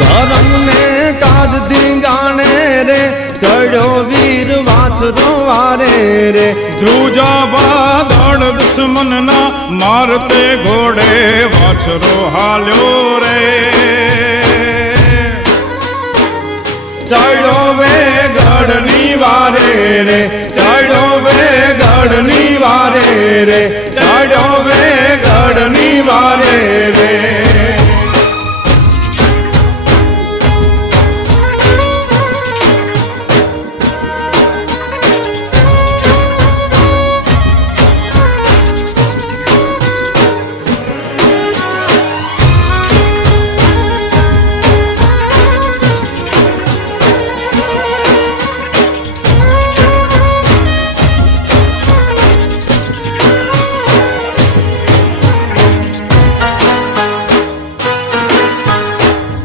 ધર્મ ને કાજ ધીંગાણે રે ચડ્યો વીર વાછરો વારે રે ધ્રુજા બાદળ દુશ્મન ના મારતે ઘોડે વાછરો હાલ્યો રે ચડ્યો વેગડની વારે રે ચડ્યો વેગડની વારે રે ચડ્યો વેગડની વારે રે